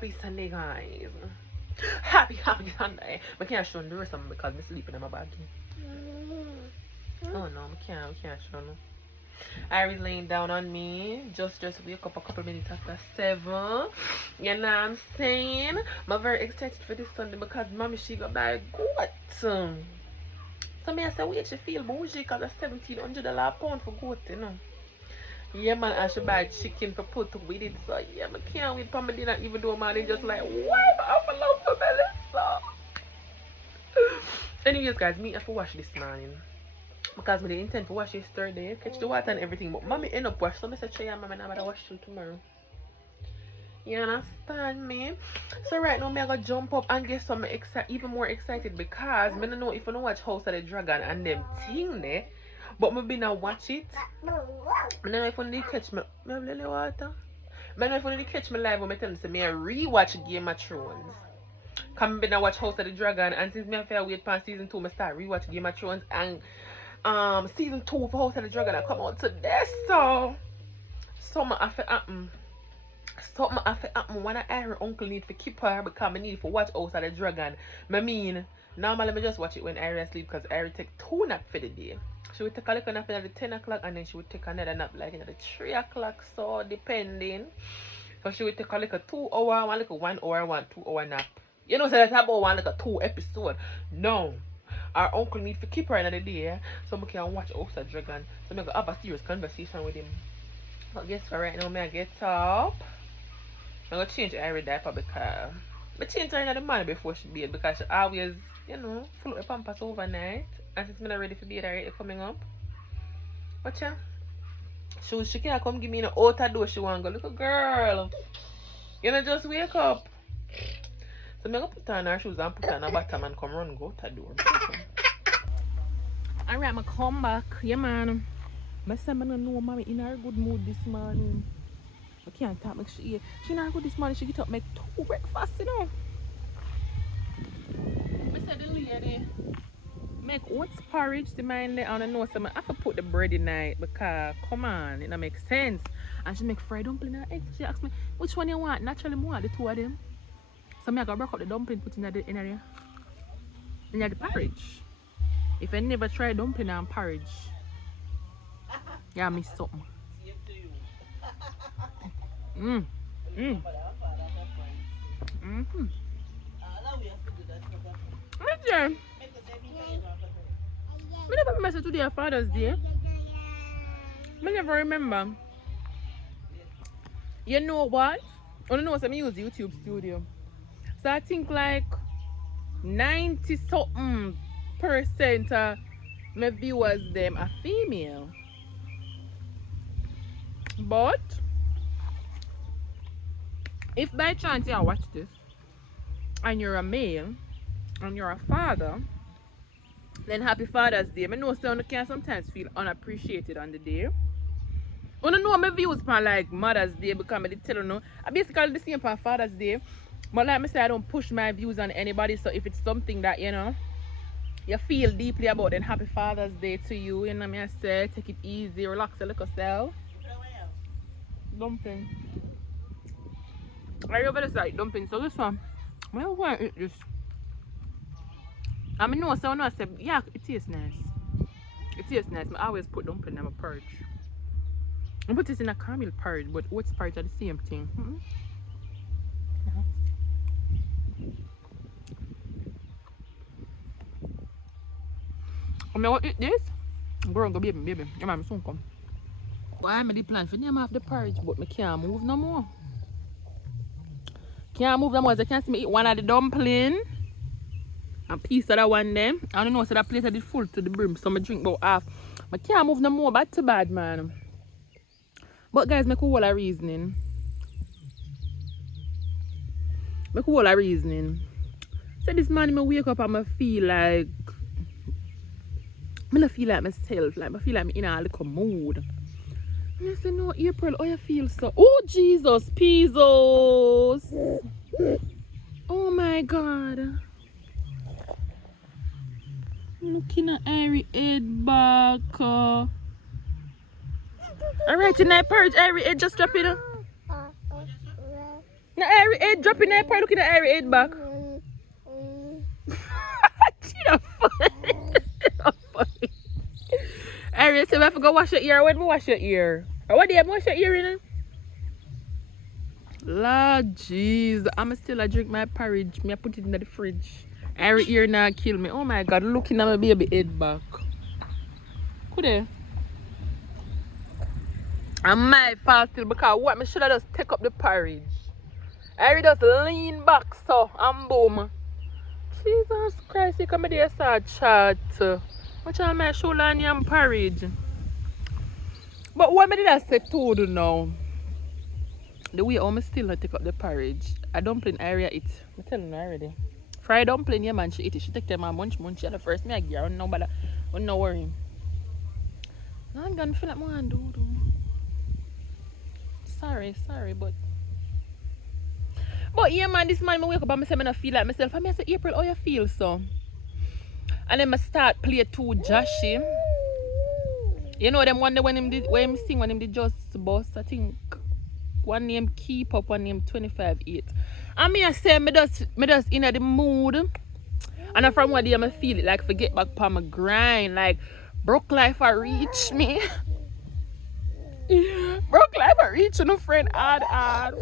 Happy Sunday, guys. Happy Sunday. I can't show you something because I'm sleeping in my bag. Oh no, I can't show you. Iris laying down on me. Just wake up a couple minutes after 7. You know what I'm saying? I'm very excited for this Sunday because mommy she got buy goat. So me I say wait she feel bougie because it's $1,700 a pound for goat, you know. Yeah man, I should buy chicken for put with it. So yeah, I can't wait for my dinner even though man they just like why I love for Melissa. Anyways guys, me have to wash this morning. Because we intend to wash yesterday, catch the water and everything, but mommy end up wash, so I said, "Try mommy, I'm gonna wash till tomorrow." You understand me? So right now, I'm gonna jump up and get some even more excited because I don't know if I don't watch House of the Dragon and them thing there, but I'm gonna watch it. I don't know if I need to catch me. I don't know if I need to catch me live when I tell them, I rewatch Game of Thrones. Come in and watch House of the Dragon, and since me I feel wait for season 2, I start rewatch Game of Thrones and. Season 2 for House of the Dragon I come out today, so something have to happen. Something have to happen when I uncle need to keep her because I need to watch House of the Dragon. I mean, normally I just watch it when I sleep because I take 2 naps for the day. She would take a little nap at the 10 o'clock and then she would take another nap like at the 3 o'clock, so depending. So she would take a little 2 hour, one little 1 hour, 1 2 hour nap. You know, so that's about one little 2 episode. No. Our uncle need to keep her in the day, so we can watch House of Dragon. So we can have a serious conversation with him. But guess what, right now, I get up. I'm going to change every diaper because I change her in the morning before she bed because she always, you know, full of pampers overnight. And since I'm not ready for bed already coming up. But yeah, she can't come give me an outer door she want to go. Little girl, you know, just wake up. So I'm going to put on her shoes and put on her bottom and come run go to the door. Alright, I come back. Yeah, man. I said I don't know mommy in a good mood this morning. I can't talk. She not good this morning. She get up make 2 breakfast, you know. I said the lady make oats porridge to mine there. I don't know. So I have to put the bread in it because, come on, it don't make sense. And she make fried dumpling and eggs. She asked me, which one you want? Naturally, I want the 2 of them. So I gotta break up the dumpling, put in the porridge. If I never try dumpling and porridge, yeah, I miss something. I never remember today Father's Day. I never remember. You know what? I don't know what I use YouTube Studio. So I think like 90 something % of my viewers them are female. But if by chance you watch this and you're a male and you're a father, then happy Father's Day. I know so you can sometimes feel unappreciated on the day. I don't know my views for like Mother's Day because I tell you no. I basically the same for Father's Day. But like I say, I don't push my views on anybody. So if it's something that, you know, you feel deeply about, then happy Father's Day to you. You know what I say? Take it easy, relax a little self. Dumpling. I over the side dumpling. So this one, I want to eat this. I mean, no, so I say, yeah, it tastes nice. It tastes nice. I always put dumpling in my porridge. I put this in a caramel porridge, but oats porridge are the same thing. I'm going to eat this. Girl, go baby. Your mom soon come. Why am I the plan for name off the porridge, but I can't move no more. Can't move no more. As you can see me eat one of the dumpling. And piece of that one there. I don't know, so that plate I did full to the brim. So I drink about half. I can't move no more. Bad to bad, man. But guys, make a whole of reasoning. So this morning I wake up and I feel like I don't feel like myself. Like I feel like I'm in a little mood. And I say, no, April, how you feel so? Oh Jesus, Pizos. Oh my God. Looking at Irie head back. Alright, tonight purge Irie head just drop it. The airy head dropping there, probably looking at airy head back. She not funny. Not funny. Airy, so I have to go wash your ear. When we wash your ear? Or what do you wash your ear in? Lord jeez, I'm still drink my porridge. Me I put it in the fridge. Airy ear now kill me. Oh my god, looking at my baby head back. Could they? And my fault still because what me should have just take up the porridge. I just lean back so and boom. Jesus Christ, you come there start chat. Watch out my shoulder and yam porridge. But what did I say to you now? The way I still take up the porridge. A dumpling area it. I'm telling you already. Fried dumpling, yeah man, she eat it. She take them and munch. She had the first me I give her no bother. No worry. I'm gonna feel like more and do. Sorry, but yeah man, this man I wake up and I say I don't feel like myself. And I say, April, how you feel so? And then I start play too Joshy. You know them one day when him sing when him did just bust, I think one name Keep Up, one name 25-8. And me I say me just in the mood. And from what day I feel it like forget back on my grind. Like broke life I reach me. Broke life I reach no friend hard.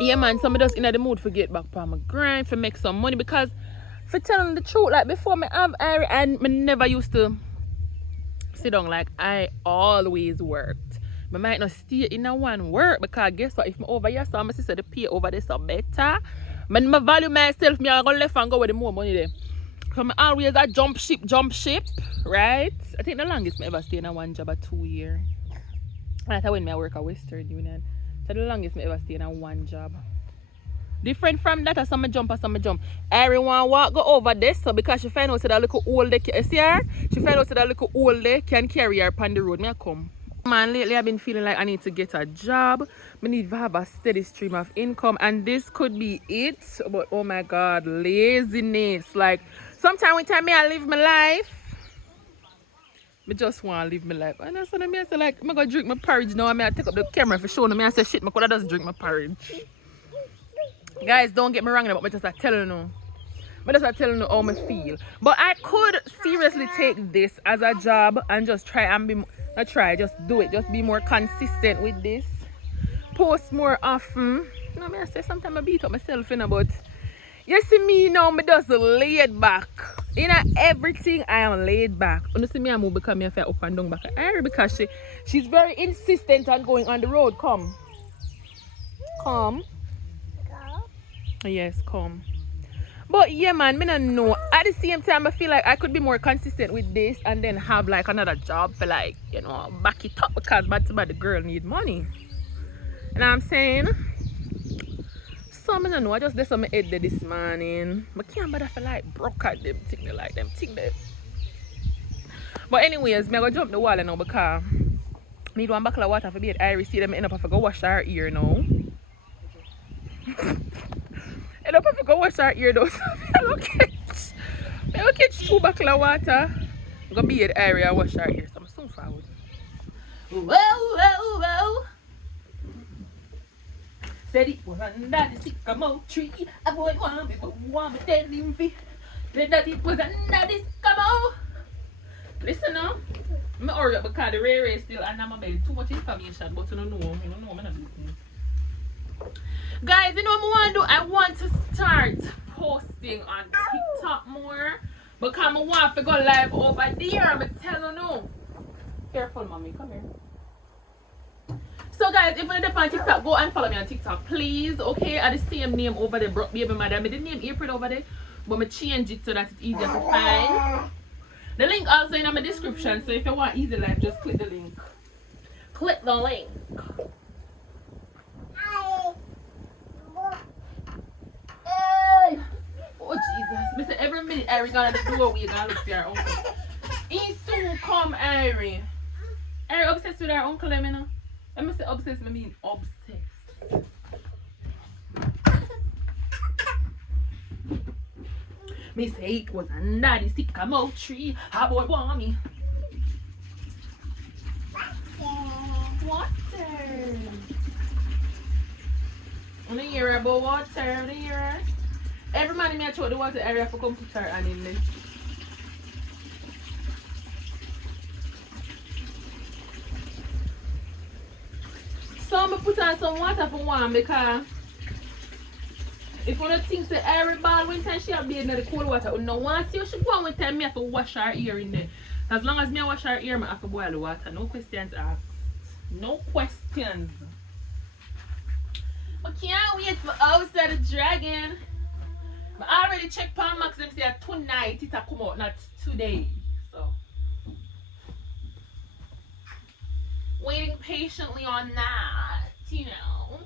Yeah man, so me just in the mood for get back on my grind, for make some money, because for telling the truth, like before me have Irie and me never used to sit down, like I always worked. I might not stay in a one work because guess what, if me over here so my sister the pay over there so better. When I value myself, me I go left and go with the more money there. So I always a jump ship, right? I think the longest I ever stay in a one job a 2 years. That's when I work at Western Union. So the longest I ever stay in a one job. Different from that, some jump. Everyone walk go over this, so because she find out that little old they see her, she find out that little old they can carry her on the road. Me I come. Man, lately I've been feeling like I need to get a job. I need to have a steady stream of income, and this could be it. But oh my god, laziness. Like sometimes when time I live my life, I just want to live my life. And that's what I mean. I say like I'm gonna drink my porridge now. I take up the camera for showing me. I say shit, I could just drink my porridge. Guys, don't get me wrong, but I just telling you. I just telling you how I feel. But I could seriously take this as a job and just try and be just do it. Just be more consistent with this. Post more often. You know, I say sometimes I beat up myself, but you see me now, I just laid back. In everything I am laid back. You see me, I'm become a fair up and down back at her because she's very insistent on going on the road. Come. Yes, come. But yeah man, I don't know. At the same time I feel like I could be more consistent with this and then have like another job for like, you know, back it up because the girl need money. You know what I'm saying? So I don't know, I just did some head there this morning. I can't bother for like broke at them thing they like them thing there. But anyways, I'm gonna jump the wall now because I need one bucket of water for be at Irie. See them end up have to go wash her ear now. I don't have to go wash her ear though. So I'll catch 2 buckets of water. I'm gonna be at the area and wash her ear. So I'm soon forward. Whoa. Said it was under the sycamore tree. A boy want me tell him that it was under the sycamore. Listen now. I'm hurry up because the ray is still and I'm too much information, but you don't know. I'm not listening. Guys, you know what I want to do? I want to start posting on TikTok more because I want to go live over there. I'm telling you. Careful, mommy. Come here. So, guys, if you're on TikTok, go and follow me on TikTok, please. Okay, I the same name over there, Bruk baby Mada. I didn't name April over there, but I change it so that it's easier to find. The link also in my description. So, if you want easy life, just click the link. Click the link. Oh Jesus, Mr. Every minute Irie gonna the doorway, you gonna look for your uncle. He soon come, Irie. Irie obsessed with her uncle, you know? When I say obsessed, I mean obsessed. Me say it was under the sycamore tree. How boy want me? Water. On the year about water, on the year. Every man in me throw the water area for come put her hand in this. So I'm gonna put on some water for one because if one of the things the every ball when time she have bathed in the cold water, no one see she go on when time me have to wash her ear in there. As long as me wash her ear, I have to boil the water. No questions asked. No questions. I can't wait for outside the dragon. I already checked Palm Max them say tonight it'll come out, not today. So waiting patiently on that, you know.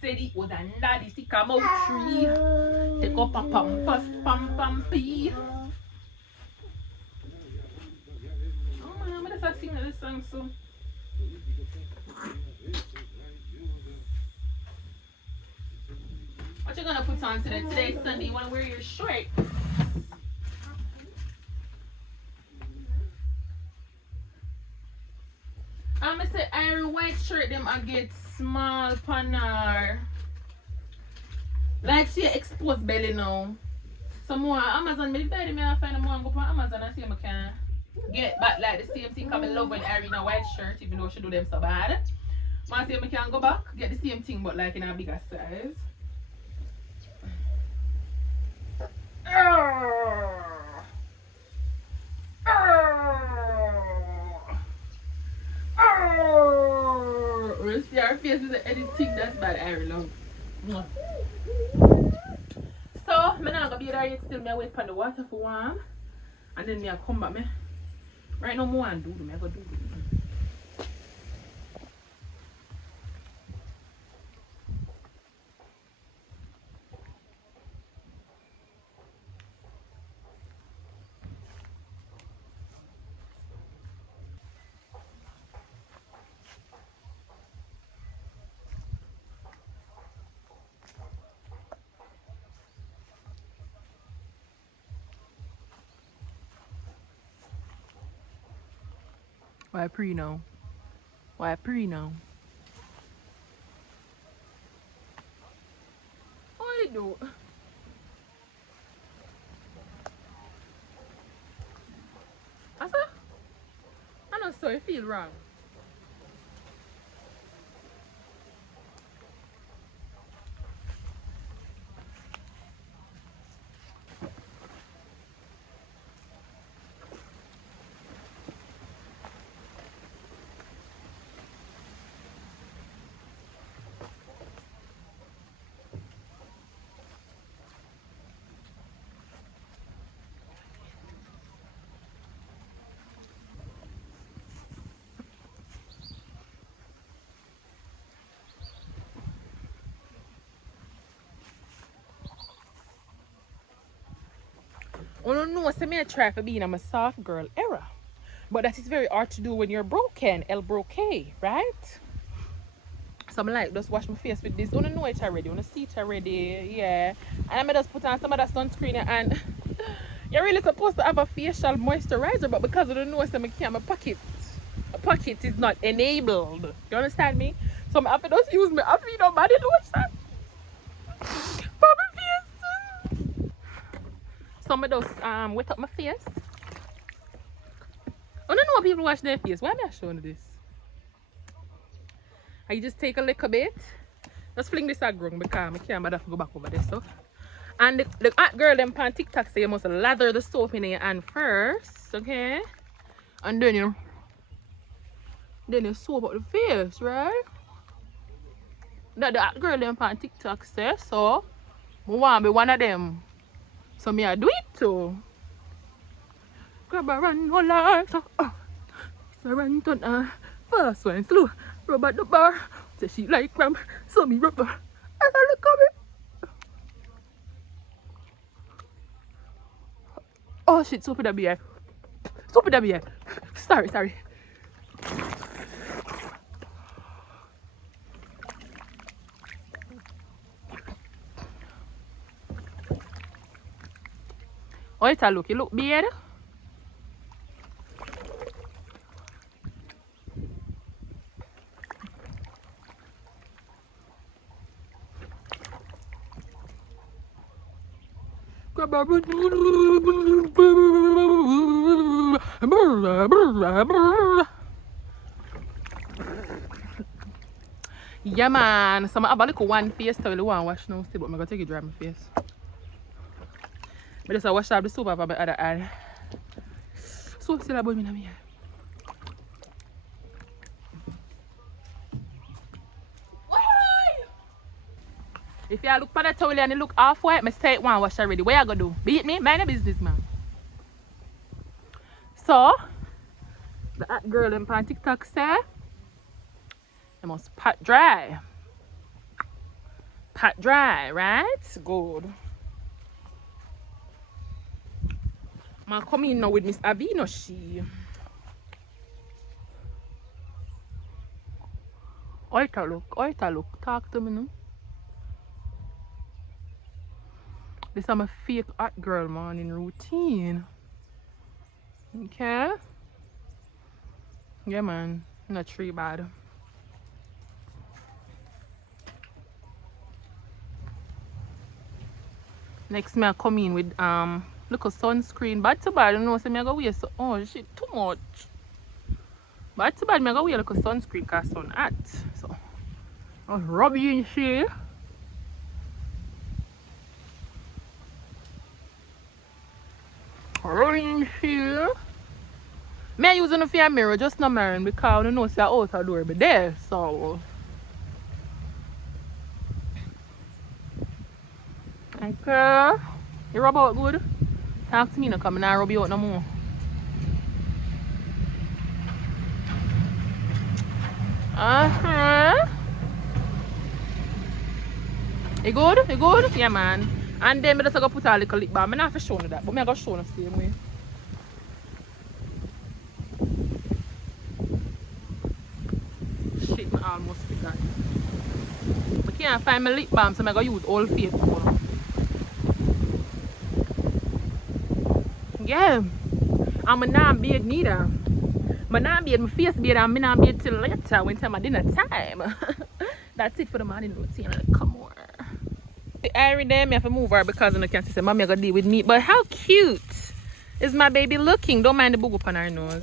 Said it was a daddy stick a mouth tree. Take up a pam pee. Oh man, I'm gonna start singing this song soon. What you gonna put on today? Today's Sunday. You wanna wear your shorts? I'm gonna say iron white shirt them I get small panner. Like she exposed belly now. Some more Amazon me daddy me I find more and go on Amazon and see if I can get back like the same thing come in love when Irene in a white shirt even though she do them so bad. I see if I can go back, get the same thing but like in a bigger size. We'll see our faces and anything that's bad I love. So I'm not gonna be there yet still me wait for the water for warm and then me I come back me. Right now more and do them, I go do them. Why pre now? Why pre now? What you do? I said, I know so you feel wrong. I don't know, so me I try for being a soft girl era. But that is very hard to do when you're broken, El Broke, right? So I'm like, just wash my face with this. Don't know it already, wanna see it already, yeah. And I just put on some of that sunscreen and you're really supposed to have a facial moisturizer, but because I don't know, so my pocket is not enabled. You understand me? So I'm have to just use my body lotion for my face. So I'm just wet up my face. I don't know what people wash their face. Why am I showing this? I just take a little bit. Just fling this at ground because I can't bother to go back over this stuff. And the hot girl them on Tik Tok say you must lather the soap in your hand first, okay? And then you soap up the face, right? That the hot girl them on Tik Tok say, so I want to be one of them. So me I do it too. Grab a run all life. So run to first one slow. Rub at the bar. Say she like ram. So me rub her. And I look at me. Oh shit, soap in the beer. Soap in the beer. Sorry. Oh, it's a look. You look beard. Yeah, man. So I have a little one face towel I want to wash now, still, but I'm going to take it dry my face. I just wash up the soap off my other eye. So still about me now. If you look for the towel and you look halfway, I say it one wash already. What you gonna do? Beat me? Mind your business, man. So, the hot girl in Tik Tok say, I must pat dry. Pat dry, right? Good. I'm coming in now with Miss Avino, she. Oita look. Talk to me now. This is my fake hot girl morning routine. Okay? Yeah, man. Not tree bad. Next, me I come in with look a sunscreen. Bad to bad, you know, so me I go wear so oh shit too much. Bad to bad, me I go wear like a sunscreen cause sun hot. So I'll rub you in shade. Rub shade. Me I using a mirror, just not mirroring because you know say out the door but there, so okay. You rub out good? Talk to me now, come and I rub you out no more. You good? You good? Yeah, man. And then I just go put a little lip balm. I'm not for showing that, but I'm going to show you the same way. Shit, I almost forgot. I can't find my lip balm, so I'm going to use all face. Yeah. I'm not big neither. I'm not big, my face big, and I'm not big till later when time my dinner time. That's it for the morning routine. Come on. The Irie there, I have to move her because I can't see mommy gonna deal with me. But how cute is my baby looking? Don't mind the boob up on her nose.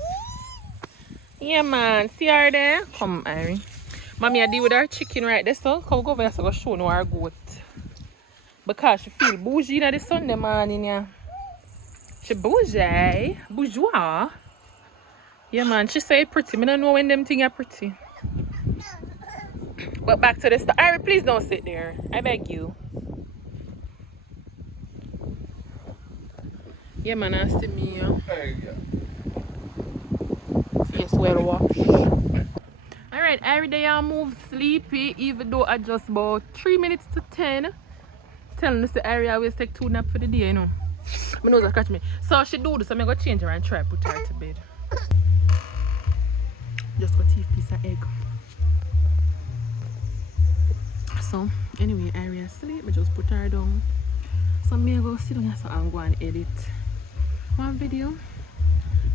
Yeah, man. See her there? Come, Irie. Mommy, I deal with her chicken right there, so come go over here so go show no her goat. Because she feel bougie in the Sunday morning, yeah. She bougie. Bourgeois. Yeah, man. She say pretty. I don't know when them things are pretty. But back to the stuff. Irie, please don't sit there. I beg you. Yeah, man, I see me. Face well washed. Alright, every day I move sleepy, even though I just about 3 minutes to 10. Telling this the area I always take 2 naps for the day, you know. My nose will catch me. So she do this, I'm gonna change her and try put her to bed. Just got a piece of egg. So anyway, area sleep, I just put her down. So I'm gonna go sit down here so I'm going to edit one video.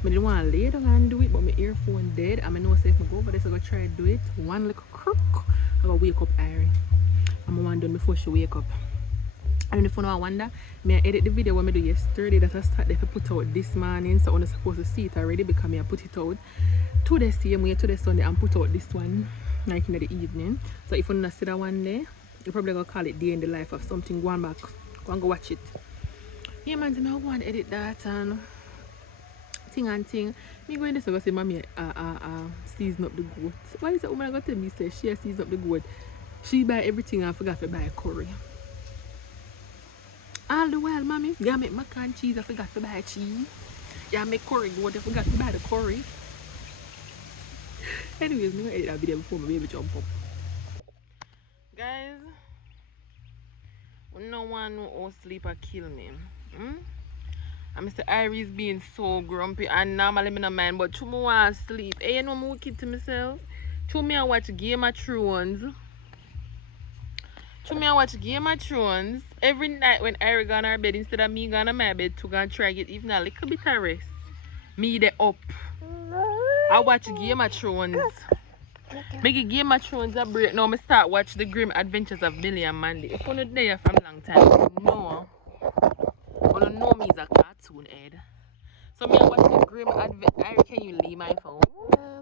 I didn't want to lay down and do it, but my earphone dead. I know if I go over there, so I'm going to try to do it. One little crook. I'm going to wake up Irie. I'm going to done before she wake up. And if you know I wonder, I edit the video when I do yesterday that I started to put out this morning. So I'm supposed to see it already because I put it out to the same way to the Sunday and put out this one like in the evening. So if you don't see that one there, you're probably going to call it day in the life of something. Go on back. Go and go watch it. Yeah, man, I'm going to edit that and thing and thing. Me going to say, mommy, season up the goat. Why is that woman going to tell me, say she season up the goat? She buy everything and forgot to buy curry. All the while, mommy, you make mac and cheese, I forgot to buy cheese. You make curry goat, I forgot to buy the curry. Anyways, I'm going to edit that video before my baby jump up. Guys, no one no sleep or kill me. And Mr. Irie's being so grumpy and normally I don't mind, but true me want to sleep. Hey, you know I'm wicked to myself. True me I watch Game of Thrones. Every night when Irie gone to her bed, instead of me going to my bed to go and try get even a little bit of rest. Me the up. I watch Game of Thrones. Make Game of Thrones a break. Now I start watch the Grim Adventures of Billy and Mandy. If you're not there from a long time, no. You don't know me is a cartoon head. So me I watch the Grim Adventures. Can you leave my phone?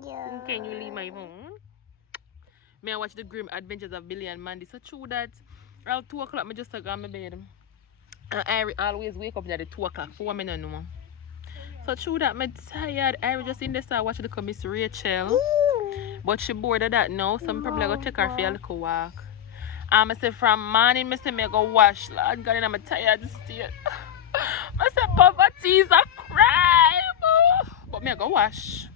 Yeah. Can you leave my phone? Me I watch the Grim Adventures of Billy and Mandy. So true that around 2 o'clock I just go on my bed. And I always wake up at 2 o'clock. 4 minutes no. So true that I'm tired. I just in the side watch the Miss Rachel. But she bored of that now. So I'm probably going to take her for a little walk. I say from morning, I say I go wash. Lord God, I'm tired still. I say poverty is a crime. But I go wash.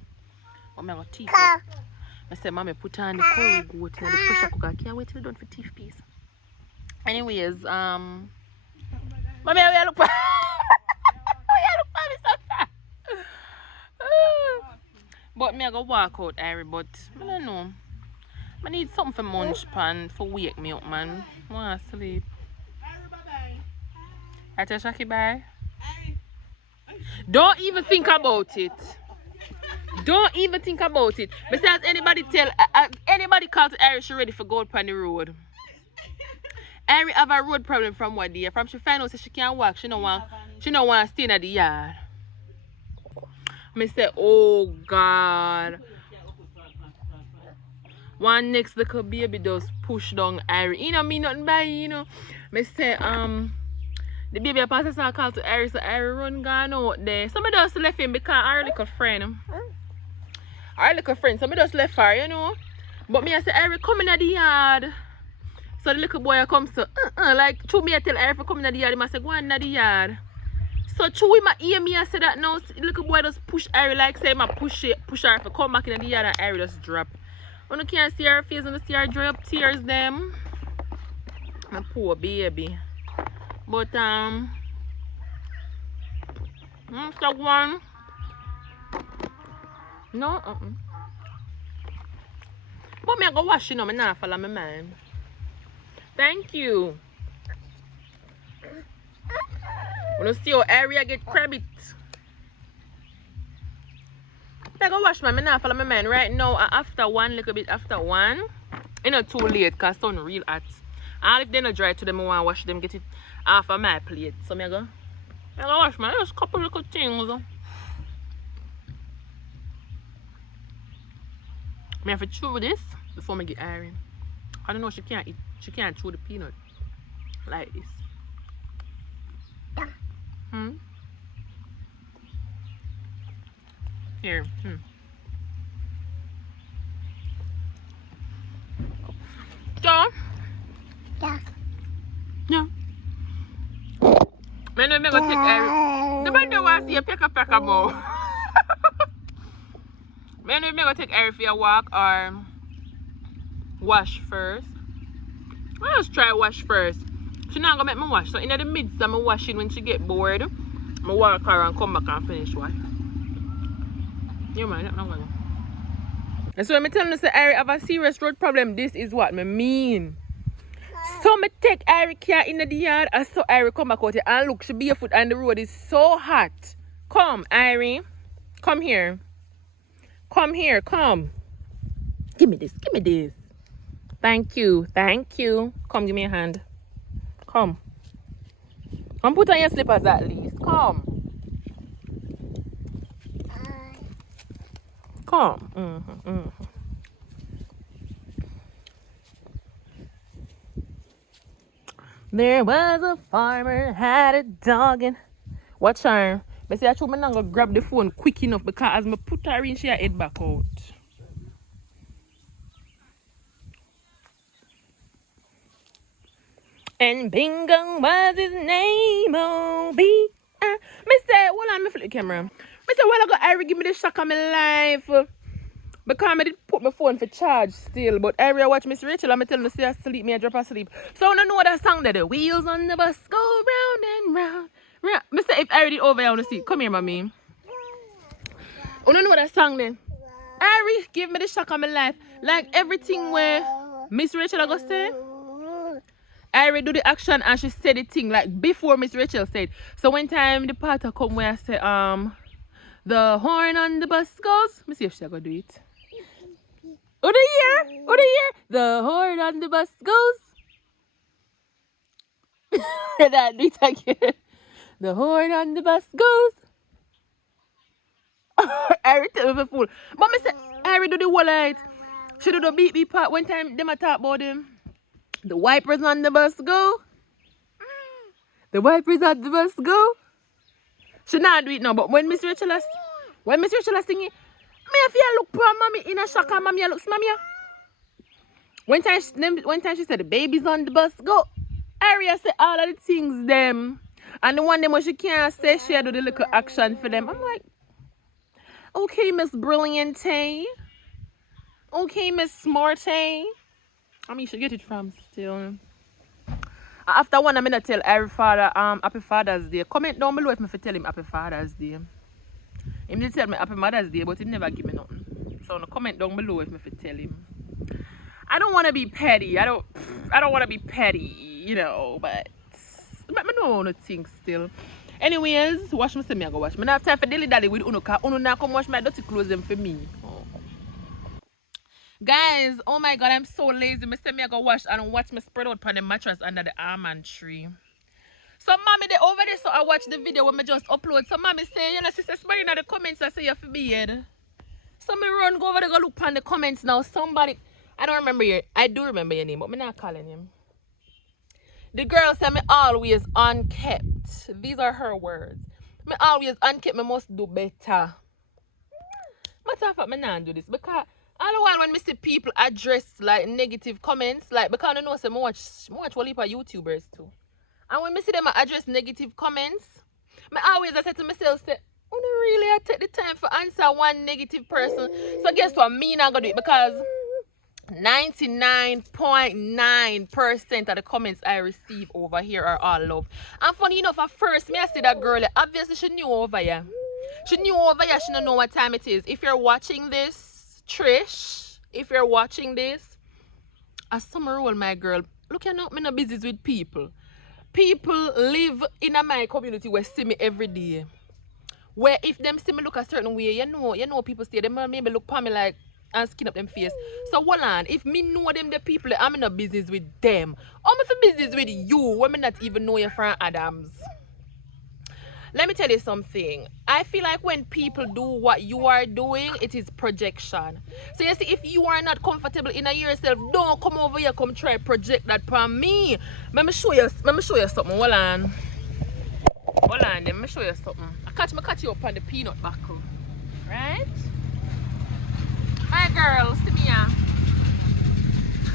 But I go teeth up. I say mommy put on the curry goat in the pressure cooker. I can't wait till it's done for teeth piece. Anyways, mommy, I look for but me I go walk out, Ari, but I don't know. I need something for munch pan for wake me up, man. I want to sleep. I tell Shaki bye. Don't even think about it. Don't even think about it. Besides, anybody call to Ari, she ready for go on the road. Ari have a road problem from what day? From she find out so she can't walk. She don't want to stay in the yard. Me say, oh God. One next little baby does push down Ari. You know me nothing by you know. Me say the baby passes a call to Ari, so Ari run gone out there. Somebody just left him because our little friend. Somebody just left her, you know. But me I say Ari come in the yard. So the little boy comes to like to me I tell Ari to come in the yard, he must say go in the yard. So Chewy my ear me I said that now little boy just push Ari like say I push her to come back in the yard and Ari just drop. When you can't see her face and you see her dry up tears them. My poor baby. But so one. No, But me I go wash you know, me not follow my mind. Thank you. When you see your area get crabbit. I go wash my not follow my man right now after 1, little bit after 1. It's not too late because sun real hot. And if they're not dry to them, I want to wash them, get it off of my plate. So I go wash my just couple little things. I have to chew this before I get iron. I don't know, she can't chew the peanut like this. Here. So? Yeah. I'm going to take Ari. The man don't want to see a pecker more. I'm going to take Ari for a walk or wash first. I'll just try wash first. She's not going to make me wash. So in the midst of me washing when she get bored, I walk her and come back and finish wash. Yeah man, that's not gonna. And so when I tell you say Ari have a serious road problem, this is what I mean. So me take Ari car in the yard and so Ari come back out here and look, she barefoot and the road is so hot. Come, Ari. Come here. Come here, come. Give me this, give me this. Thank you, thank you. Come, give me a hand. Come. Come put on your slippers at least. Come. Come. There was a farmer had a dog and watch her. But see, I told me not gonna grab the phone quick enough because as I put her in, she head back out. And Bingo was his name, oh, Me say, hold on, me flip the camera. Me say, well, I got Ari give me the shock of my life. Because I did put my phone for charge still. But Ari watch Miss Rachel and I tell her to stay asleep, me I drop asleep. So I don't know that song that the wheels on the bus go round and round. Me say, if Ari did over here on the seat, come here, mommy. I don't know that song then. Ari give me the shock of my life. Like everything where Miss Rachel I go say. Ari do the action and she said the thing like before Miss Rachel said. So one time the part come where I say The horn on the bus goes. Let me see if she's gonna do it. Oh, the year! Oh, the year! The horn on the bus goes. That do it again. The horn on the bus goes. Harry tell me fool. But me say Harry do the whole light. She do the beep part one time them a talk about him. The wipers on the bus go. The wipers on the bus go. She not do it now, but when Miss Rachel is singing, me I feel look poor mommy in a shock and mommy looks mommy. One time she said the baby's on the bus go. Aria say all of the things them. And the one them when she can't say she do the little action for them. I'm like, okay, Miss Brilliante. Okay, Miss Smarty. I mean, you should get it from still. After one, I'm gonna tell every father Happy Father's Day. Comment down below if me tell him Happy Father's Day. He did tell me Happy Mother's Day, but he never give me nothing. So no comment down below if me tell him. I don't want to be petty. I don't want to be petty, you know. But I don't want to think still. Anyways, wash me. Say me I go wash. Me not have time for dilly dally with Uno. Cause Uno now come wash my dirty clothes them for me. Oh. Guys, oh my God, I'm so lazy. Me say me I go wash and watch me spread out on the mattress under the almond tree. So mommy they over there, so I watch the video when me just upload. So mommy say, you know, sister somebody in the comments I say you for beard. So me run go over there go look on the comments now. Somebody I don't remember I do remember your name, but me not calling him. The girl said me always unkept. These are her words. Me always unkept, me must do better. Matter of fact, me not do this because all the while when me see people address like negative comments, like because I know say me watch whole heap of YouTubers too. And when me see them address negative comments, I always I say to myself, say, oh no really I take the time for answer one negative person. So guess what? Me not gonna do it because 99.9% of the comments I receive over here are all love. And funny enough, at first me I see that girl, obviously she knew over here. She knew over here, she don't know what time it is. If you're watching this, Trish, if you're watching this, as summer rule, my girl, look, you're not in business with people. People live in my community where see me every day. Where if them see me look a certain way, you know people say them maybe look for me like and skin up them face. So hold on, if me know them the people, I'm in a business with them. I'm in business with you when me not even know you from Adams. Let me tell you something. I feel like when people do what you are doing, it is projection. So you see, if you are not comfortable in yourself, don't come over here, come try project that from me. Let me show you something. Hold on. Let me show you something. I catch you up on the peanut buckle. Right? My girl, see me here.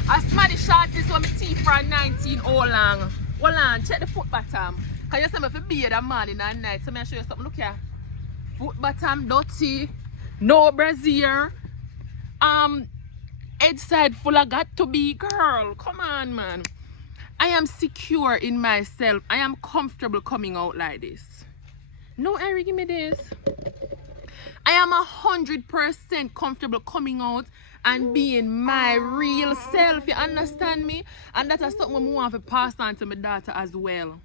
I smell the shorts this one my teeth for 19 all long. Hold on, check the foot bottom. Can you see me for beard and morning and night? So me show you something. Look here. Foot bottom dirty. No brassiere. Head side full of got to be. Girl, come on man. I am secure in myself. I am comfortable coming out like this. No, Harry, give me this. I am 100% comfortable coming out and being my real self. You understand me? And that is something I want to pass on to my daughter as well.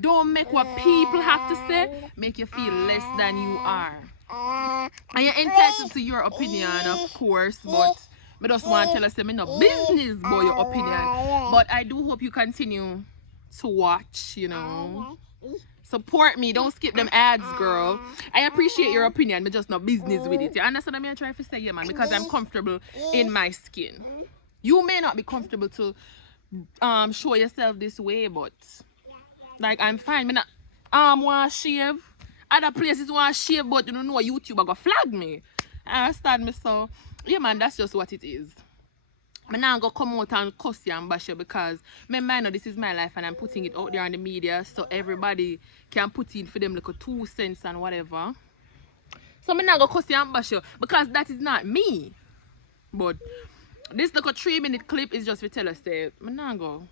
Don't make what people have to say make you feel less than you are. And you're entitled to your opinion, of course, but I just want to tell us that I'm no business about your opinion. But I do hope you continue to watch, you know. Support me. Don't skip them ads, girl. I appreciate your opinion, but just no business with it. You understand what I'm trying to say, yeah, man? Because I'm comfortable in my skin. You may not be comfortable to show yourself this way, but like I'm fine. Me not want to shave. Other places want to shave, but you don't know YouTube are gonna flag me. I understand me, so yeah, man, that's just what it is. I'm not gonna come out and cuss you and bash you because I know this is my life and I'm putting it out there on the media so everybody can put in for them like a 2 cents and whatever. So I'm not gonna cuss you and bash you because that is not me. But this like a 3-minute clip is just to tell us that I'm not go.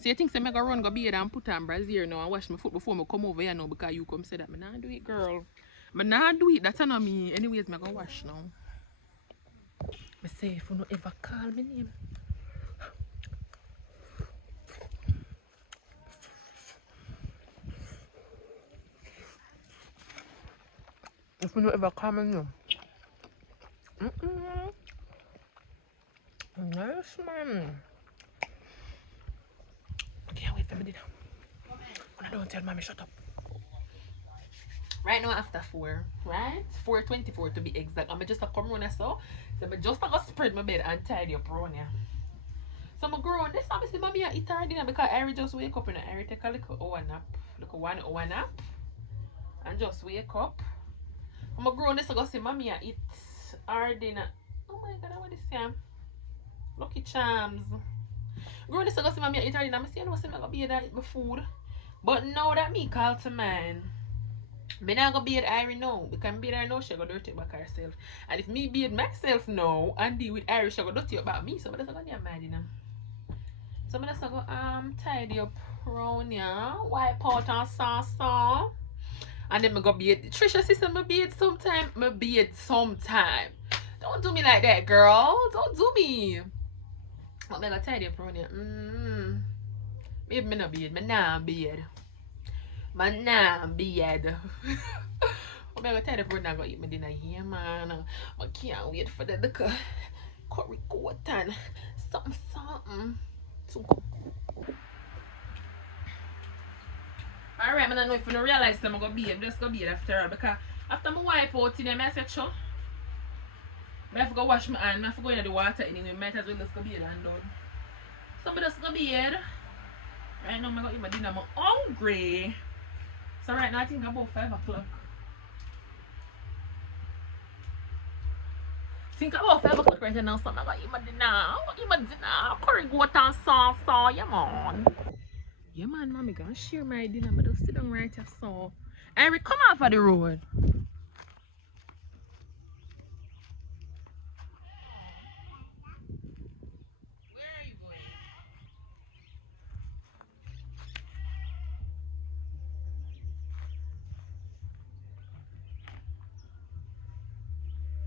So you think I'm gonna run go beard and put on brassiere now and wash my foot before I come over here now because you come say that I'm not do it, girl. I'm not do it, that's not me. Anyways, I'm gonna wash now. I say if you don't ever call me name. when you ever come in. Nice, man. I can't wait for me dinner. I don't tell mommy, shut up. Right now after 4, right? 4:24 to be exact. I'm just a come run so. So I just gonna spread my bed and tidy up around here. So I'm growing this time I see mommy eat her dinner because Ari just wake up and Ari take a little hour nap. Like a 1 hour nap. And just wake up. I'm growing this I go see mommy eat her dinner. Oh my god, what is this? Lucky Charms. Growing this I go see mommy eat her dinner. I'm saying I see me gonna be there eat my food. But now that me call to mind. Me not gonna beat Irie now because me beat her now she gonna dirty back herself. And if me beat myself now and deal with Irie she gonna dirty about me. So I'm just gonna get mad, you know. So I'm just gonna tidy up around here, wipe out and sauce. And then I go beat Trisha sister me beat sometime. Me beat sometime. Don't do me like that, girl. Don't do me. I'm gonna tidy up around here. Maybe me not beat. Me nah beat. Man, nah, beard. I'm gonna tell the friend I'm gonna eat my dinner here, man. I can't wait for the curry goat and something. So, alright, man, I know if you don't realize I'm gonna be just gonna be after all because after my wipe out today, I said, sure. I have to go wash my hand, I have to go in the water anyway, might as well just go be and done. So I'm just gonna be here. Right now, I'm gonna eat my dinner, I'm hungry. So right now I think about 5 o'clock. Think about 5 o'clock right now, so I'm gonna eat my dinner. I'm gonna eat my dinner. Curry goat and sauce, yeah man. Yeah man, mommy gonna share my dinner, but just sit down right here, so. Eric, come off of the road. Where are you going?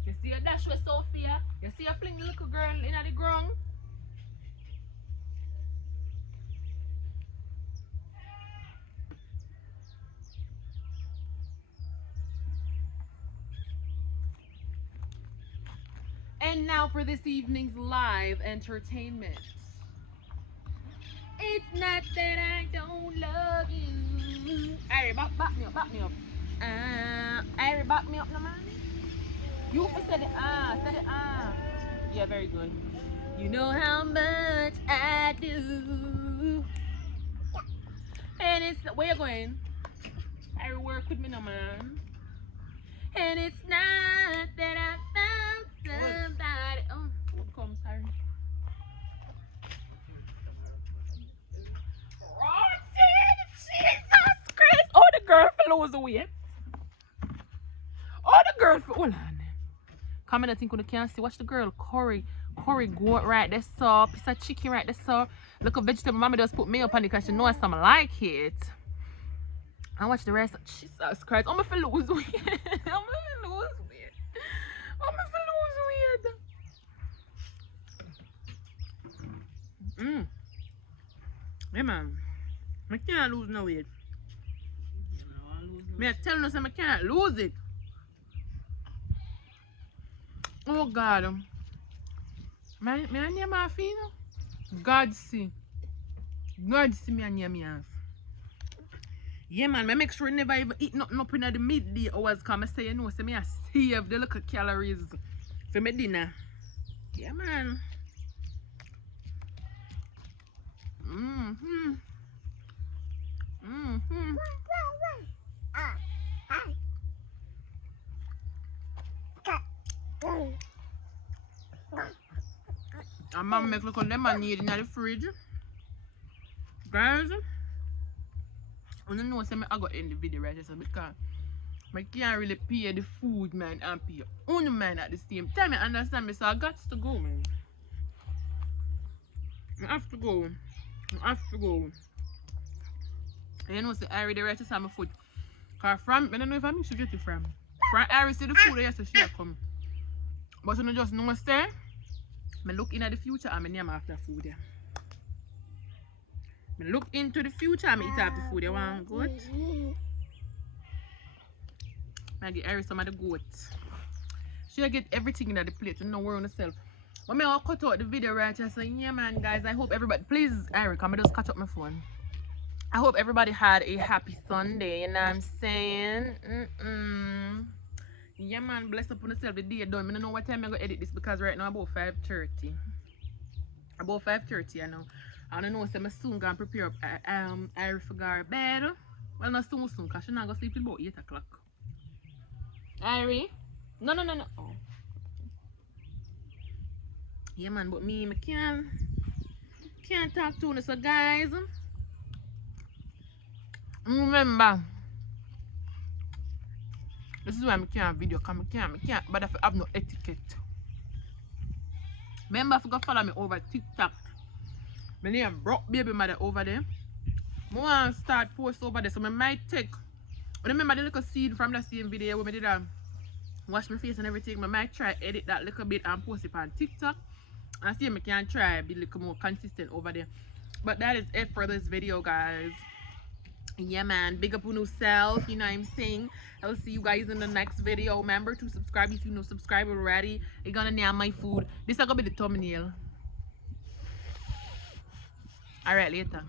You see a dash with Sophia? You see a fling little girl in the ground? And now for this evening's live entertainment. It's not that I don't love you. Ari, back me up. Ari, back me up, no man. You said it, said it, Yeah, very good. You know how much I do. And it's, where you going? Ari, work with me, no man. And it's not that I found somebody. Oh, what comes, Harry? Jesus Christ! Oh, the girl for lose weight. Oh, the girl for hold on. Come in, I think you can't see. Watch the girl curry goat right there, so piece of chicken right there, so look a vegetable. Mommy just put me up on it because she knows some like it. I watch the rest. Jesus Christ! I'm gonna lose weight. I'm gonna lose weight. Yeah, man. I can't lose no weight. Me telling us I can't lose it. Oh God. My name my feet. God see me and name me off. Yeah man, I make sure I never even eat nothing up in the midday hours because I say you know, so me I save the little calories for my dinner. Yeah man. And mom make look on lemonade in the fridge. Guys, I don't know, I got end the video right here because I can't really pay the food man and pay own man at the same time. I understand me, so I got to go, man. I have to go. And you know, so I already right to my food. Because from, I don't know if I should get it from. From I see the food, yes, so she come. But you know, just know, say, I look in at the future and I name after food. Yeah. I look into the future and I eat after food. You want good? I get Iris some of the goat. She'll get everything in the plate, no worry on herself. But me, I'll cut out the video right here. So yeah man guys, I hope everybody, please Eric, I'm gonna just catch up my phone. I hope everybody had a happy Sunday, you know what I'm saying? Yeah man, bless up on yourself the day done. I don't know what time I'm gonna edit this because right now about 5:30. About 5:30 I know. I don't know, so I'm soon gonna prepare up Iris for her bed. Well not soon because she's not gonna sleep till about 8 o'clock. Irie? No. Oh. Yeah man, but me can't talk to you. So guys, remember, this is why I can't video because I can't, but I have no etiquette. Remember, if you go follow me over Tik Tok, my name Bruk baby mother over there. I want to start post over there, so I might take. Remember the little seed from the same video where I did wash my face and everything. I might try edit that little bit and post it on TikTok. And see if I can try be a little more consistent over there. But that is it for this video, guys. Yeah man, big up on yourself, you know what I'm saying. I'll see you guys in the next video. Remember to subscribe if you know subscribe already. You're gonna name my food. This is gonna be the thumbnail. Alright, later.